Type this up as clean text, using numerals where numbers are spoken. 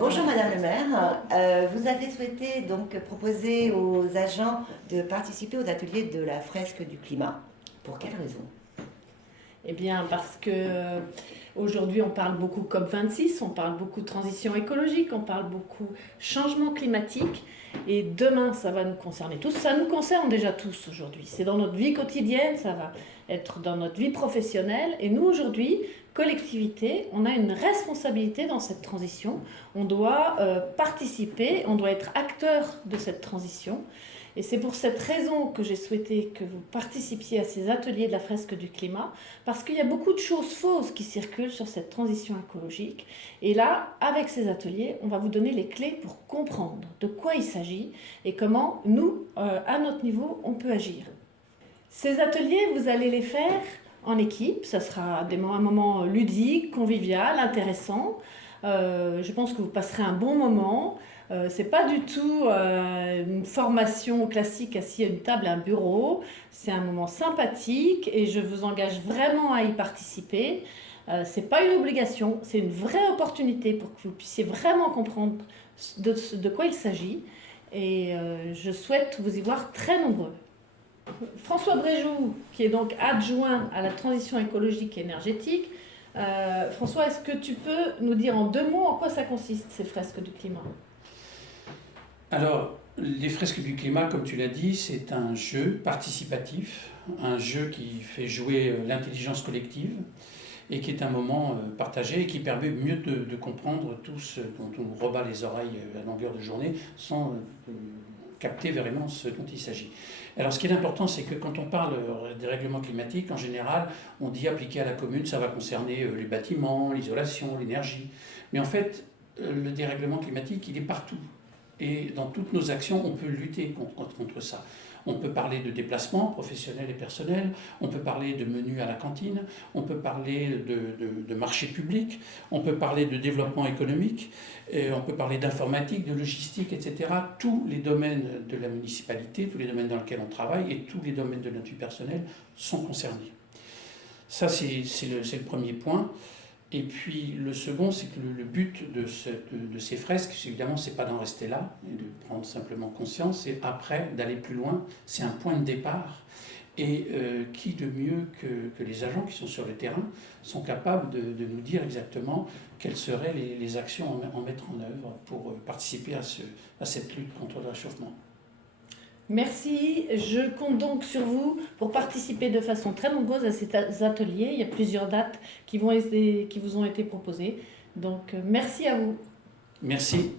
Bonjour Madame le maire. Vous avez souhaité donc proposer aux agents de participer aux ateliers de la fresque du climat. Pour quelle raison? Eh bien, parce que aujourd'hui, on parle beaucoup COP26, on parle beaucoup de transition écologique, on parle beaucoup changement climatique. Et demain, ça va nous concerner tous. Ça nous concerne déjà tous aujourd'hui. C'est dans notre vie quotidienne, ça va être dans notre vie professionnelle. Et nous, aujourd'hui, collectivité, on a une responsabilité dans cette transition. On doit participer, on doit être acteur de cette transition. Et c'est pour cette raison que j'ai souhaité que vous participiez à ces ateliers de la fresque du climat, parce qu'il y a beaucoup de choses fausses qui circulent sur cette transition écologique. Et là, avec ces ateliers, on va vous donner les clés pour comprendre de quoi il s'agit et comment nous, à notre niveau, on peut agir. Ces ateliers, vous allez les faire en équipe. Ça sera un moment ludique, convivial, intéressant. Je pense que vous passerez un bon moment. C'est pas du tout une formation classique assis à une table à un bureau. C'est un moment sympathique et je vous engage vraiment à y participer. C'est pas une obligation, c'est une vraie opportunité pour que vous puissiez vraiment comprendre de quoi il s'agit. Et je souhaite vous y voir très nombreux. François Bréjou, qui est donc adjoint à la transition écologique et énergétique. François, est-ce que tu peux nous dire en 2 mots en quoi ça consiste, ces fresques du climat ? Alors, les fresques du climat, comme tu l'as dit, c'est un jeu participatif, un jeu qui fait jouer l'intelligence collective et qui est un moment partagé et qui permet mieux de comprendre tout ce dont on rebat les oreilles à longueur de journée sans capter vraiment ce dont il s'agit. Alors ce qui est important, c'est que quand on parle des règlements climatiques, en général, on dit appliqué à la commune, ça va concerner les bâtiments, l'isolation, l'énergie. Mais en fait, le dérèglement climatique, il est partout. Et dans toutes nos actions, on peut lutter contre ça. On peut parler de déplacements professionnels et personnels, on peut parler de menus à la cantine, on peut parler de marché public, on peut parler de développement économique, on peut parler d'informatique, de logistique, etc. Tous les domaines de la municipalité, tous les domaines dans lesquels on travaille et tous les domaines de notre vie personnelle sont concernés. Ça, c'est le premier point. Et puis le second, c'est que le but de ces fresques, évidemment, c'est pas d'en rester là et de prendre simplement conscience, c'est après d'aller plus loin, c'est un point de départ. Et qui de mieux que les agents qui sont sur le terrain sont capables de nous dire exactement quelles seraient les actions à mettre en œuvre pour participer à cette lutte contre le réchauffement. Merci, je compte donc sur vous pour participer de façon très nombreuse à ces ateliers. Il y a plusieurs dates qui vous ont été proposées. Donc merci à vous. Merci.